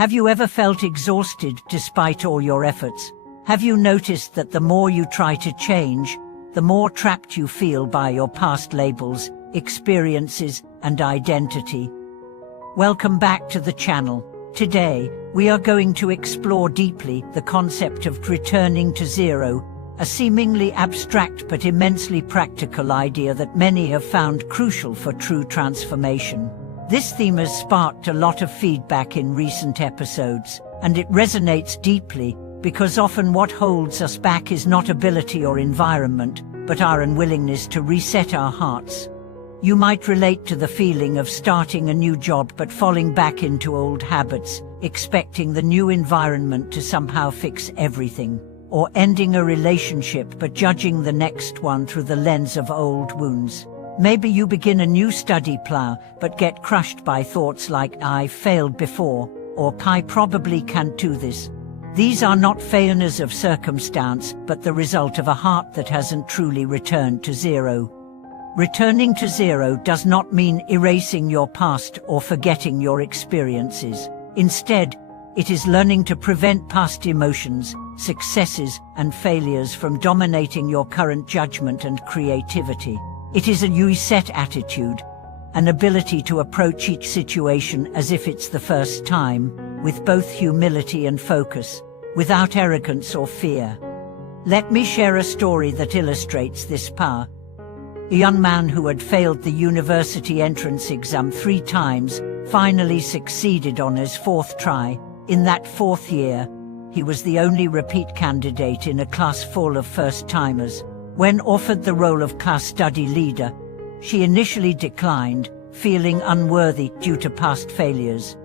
Have you ever felt exhausted despite all your efforts? Have you noticed that the more you try to change, the more trapped you feel by your past labels, experiences, and identity? Welcome back to the channel. Today, we are going to explore deeply the concept of returning to zero, a seemingly abstract but immensely practical idea that many have found crucial for true transformation. This theme has sparked a lot of feedback in recent episodes, and it resonates deeply because often what holds us back is not ability or environment, but our unwillingness to reset our hearts. You might relate to the feeling of starting a new job but falling back into old habits, expecting the new environment to somehow fix everything, or ending a relationship but judging the next one through the lens of old wounds. Maybe you begin a new study plan but get crushed by thoughts like "I failed before," or "I probably can't do this." These are not failures of circumstance, but the result of a heart that hasn't truly returned to zero. Returning to zero does not mean erasing your past or forgetting your experiences. Instead, it is learning to prevent past emotions, successes, and failures from dominating your current judgment and creativity. It is a reset attitude, an ability to approach each situation as if it's the first time, with both humility and focus, without arrogance or fear. Let me share a story that illustrates this power. A young man who had failed the university entrance exam 3 times finally succeeded on his 4th try. In that 4th year, he was the only repeat candidate in a class full of first-timers. When offered the role of class study leader, she initially declined, feeling unworthy due to past failures.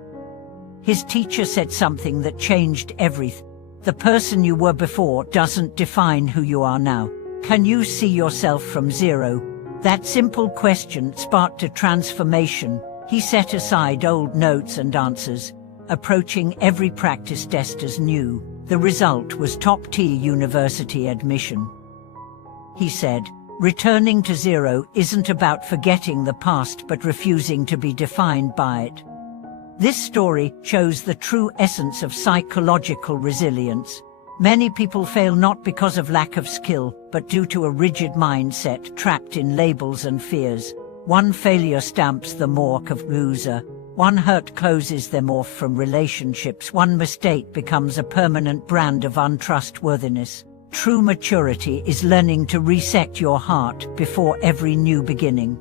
His teacher said something that changed everything. "The person you were before doesn't define who you are now. Can you see yourself from zero?" That simple question sparked a transformation. He set aside old notes and answers, approaching every practice test as new. The result was top-tier university admission. He said, "Returning to zero isn't about forgetting the past but refusing to be defined by it." This story shows the true essence of psychological resilience. Many people fail not because of lack of skill, but due to a rigid mindset trapped in labels and fears. One failure stamps the mark of loser. One hurt closes them off from relationships. One mistake becomes a permanent brand of untrustworthiness. True maturity is learning to reset your heart before every new beginning.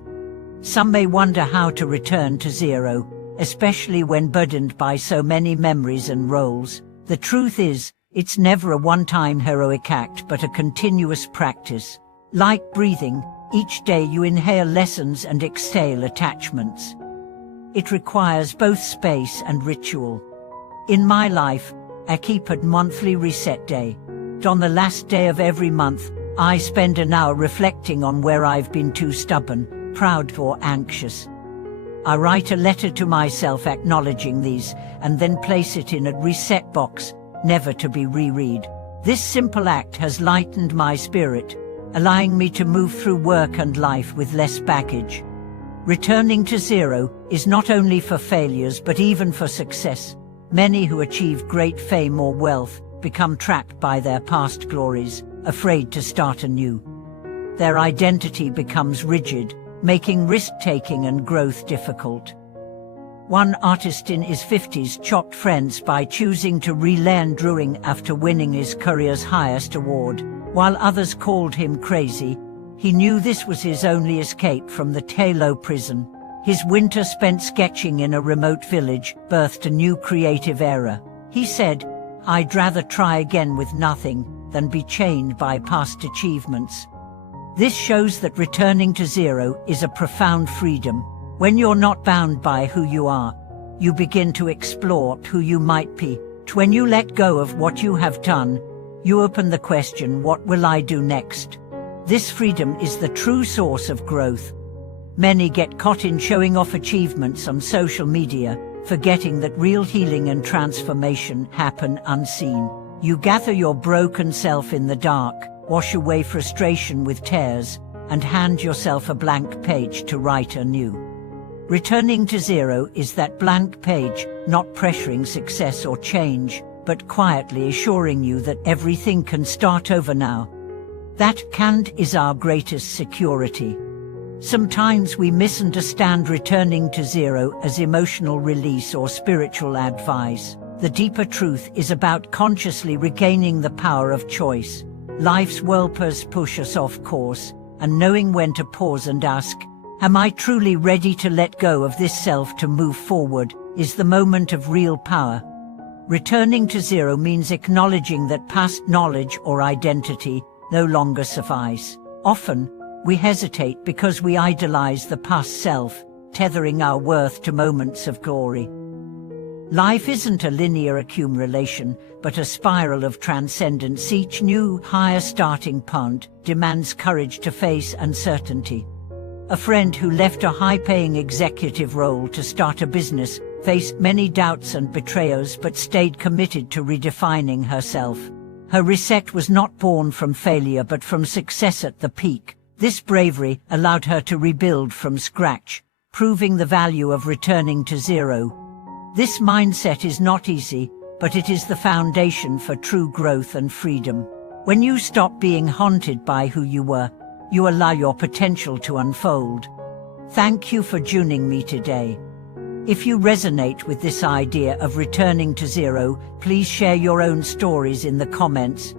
Some may wonder how to return to zero, especially when burdened by so many memories and roles. The truth is, it's never a one-time heroic act but a continuous practice. Like breathing, each day you inhale lessons and exhale attachments. It requires both space and ritual. In my life, I keep a monthly reset day. On the last day of every month, I spend an hour reflecting on where I've been too stubborn, proud, or anxious. I write a letter to myself acknowledging these, and then place it in a reset box, never to be reread. This simple act has lightened my spirit, allowing me to move through work and life with less baggage. Returning to zero is not only for failures but even for success. Many who achieve great fame or wealth become trapped by their past glories, afraid to start anew. Their identity becomes rigid, making risk-taking and growth difficult. One artist in his 50s shocked friends by choosing to relearn drawing after winning his career's highest award. While others called him crazy, he knew this was his only escape from the Talo prison. His winter spent sketching in a remote village birthed a new creative era. He said, "I'd rather try again with nothing than be chained by past achievements." This shows that returning to zero is a profound freedom. When you're not bound by who you are, you begin to explore who you might be. When you let go of what you have done, you open the question, "What will I do next?" This freedom is the true source of growth. Many get caught in showing off achievements on social media, forgetting that real healing and transformation happen unseen. You gather your broken self in the dark, wash away frustration with tears, and hand yourself a blank page to write anew. Returning to zero is that blank page, not pressuring success or change, but quietly assuring you that everything can start over now. That can't is our greatest security. Sometimes we misunderstand returning to zero as emotional release or spiritual advice. The deeper truth is about consciously regaining the power of choice. Life's whirlpools push us off course, and knowing when to pause and ask, "Am I truly ready to let go of this self to move forward?" is the moment of real power. Returning to zero means acknowledging that past knowledge or identity no longer suffice. Often, we hesitate because we idolize the past self, tethering our worth to moments of glory. Life isn't a linear accumulation, but a spiral of transcendence. Each new, higher starting point demands courage to face uncertainty. A friend who left a high-paying executive role to start a business faced many doubts and betrayals but stayed committed to redefining herself. Her reset was not born from failure but from success at the peak. This bravery allowed her to rebuild from scratch, proving the value of returning to zero. This mindset is not easy, but it is the foundation for true growth and freedom. When you stop being haunted by who you were, you allow your potential to unfold. Thank you for joining me today. If you resonate with this idea of returning to zero, please share your own stories in the comments.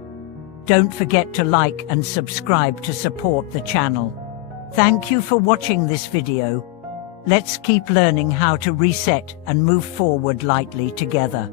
Don't forget to like and subscribe to support the channel. Thank you for watching this video. Let's keep learning how to reset and move forward lightly together.